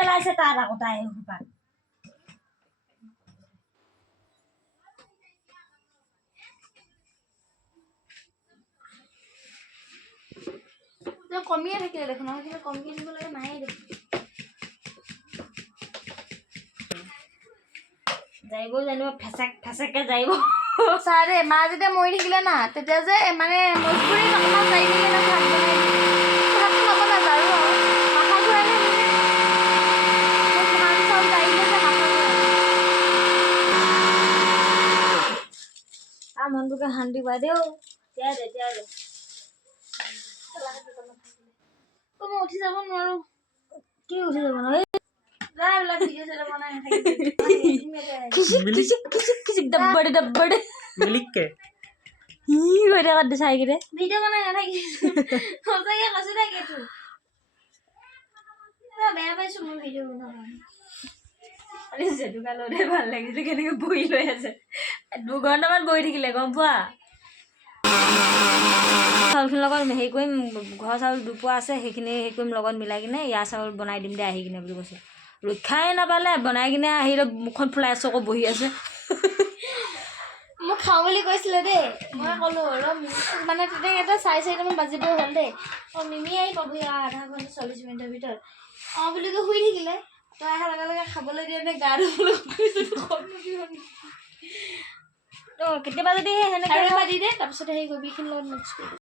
পেলাইছে তাত আকৌ তাই সোপা কমিয়ে থাকিলে দেখোন কিন্তু কমকে দিব লাগে নাই দেখোন যাইব জানিব ফেচেককে যাইব চাৰে মা যেতিয়া মৰি থাকিলে না তেতিয়া যে মানে মজবুৰি অকণমান যাই দিলে না ভাত বনাই ভাতটো নবনাই আৰু মাথা ঘূৰাই ধান চাউল যাই দিলে যে মাথা ঘূৰাই তাৰ মনটোকে শান্তি পাই দেও তিয়াই দে মই উঠি যাব নোৱাৰো কি উঠি যাব নহয় খিচিক ডব্বড়ে মিলিককে ই গৈ থাকত চাই কিনে ভিডিঅ' বনাই নাথাকি সঁচাকে কৈছো থাকেতো বেয়া পাইছো মোৰ ভিডিঅ' বনোৱা জেতুকা লওঁতে ভাল লাগিছে কেনেকে বহি লৈ আছে 2 ঘণ্টামান বহি থাকিলে গম পোৱা চাউলখিনিৰ লগত হেৰি কৰিম ঘৰ চাউল দুপোৱা আছে সেইখিনি হেৰি কৰিম লগত মিলাই কিনে ইয়াৰ চাউল বনাই দিম দে আহি কিনে বুলি কৈছে ৰক্ষাই নাপালে বনাই কিনে আহিলে মুখখন ফুলাই আছে আকৌ বহি আছে মোক খাওঁ বুলি কৈছিলে দেই মই ক'লো মানে তেতিয়া এটা 4:30মান বাজিব হ'ল দেই মিমি আহি পাবহি আধা ঘণ্টা 40 মিনিটৰ ভিতৰত বুলি কৈ শুই থাকিলে তই অহাৰ লগে লগে খাবলৈ দিয়ে নে গা ধুবলৈ কেতিয়াবা যদি সেনেকে দি দে তাৰপিছত হেৰি কৰিবি এইখিনি লগত মিক্স কৰি